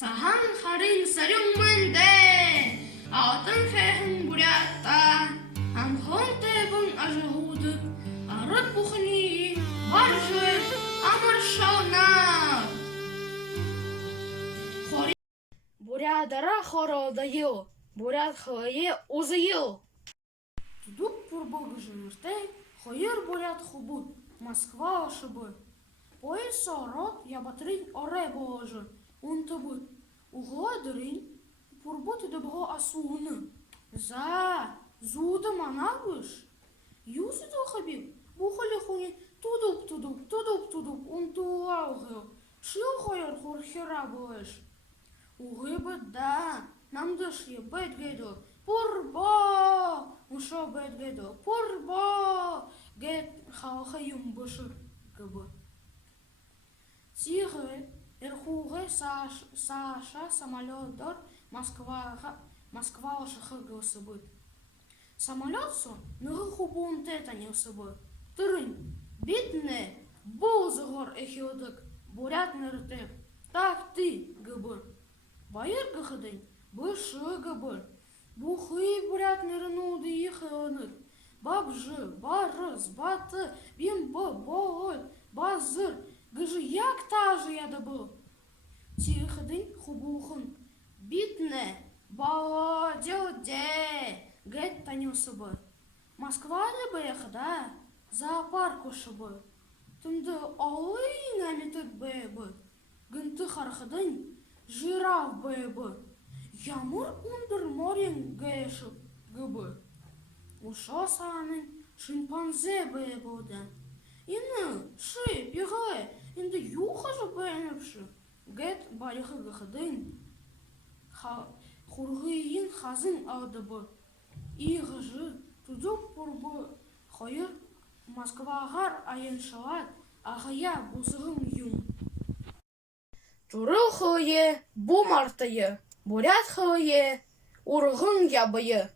Сахан харин сарюн мэнде, алтын хэхэн бурятта, анхон тэбэн ажигуды, арат бухни, баржы, амар шауна. Бурядара хоролдайыл, буряд хылые узыйыл. Тудуп пурбог жирте, хойыр буряд хубут, Москва ошыбы. Пояс сорот, ябатрин оре боложы. Унтабыт, угладырын, пурбут добро асуны. За, зуда манабыш. Юсыду хабиб, бухали хуни, тудуп, унтуаугыл. Шил хойыр хурхера болыш. Угыбы да, нам дышли бэдгеду. Пурбо, ушо бэдгеду, пурбо. Гет халхаюм бышы гыбы. Тигы, Ирхугы Саша самолетдор Москва шахыгылсы быт. Самолет сон ныры хубун тетанился бы. Тырын, битне, был загор эхилдык, бурят ныртып. Так ты, гыбы. Байыр гыхыдын, бышы гыбы. Бухы бурят нырынуды ихылыныр. Бабжы, барыз, баты, бимбы, болы, базыр. Гыжы як тажы яда был. Тихыдын хубухын. Битне, баладилде, гэт танился бы. Москва ли бы ехда, зоопарк ушы бы. Тымды алый нәметік бәйбі. Гынты хархыдын, жираф бәйбі. Ямыр ундыр морен гэшіп гыбы. Ушо санын шимпанзе бәйбіді. Ины, ши, пигай, инде юхажы бәйніпші. Гэт барихы гыхыдын. Хургыйын хазын алдыбы. Игыжы, тудуп пурбы. Хойыр, Москвағар айыншалат, ағая бузығым юм. Турыл хылые, бу мартые, бурят хылые, урғын ябые.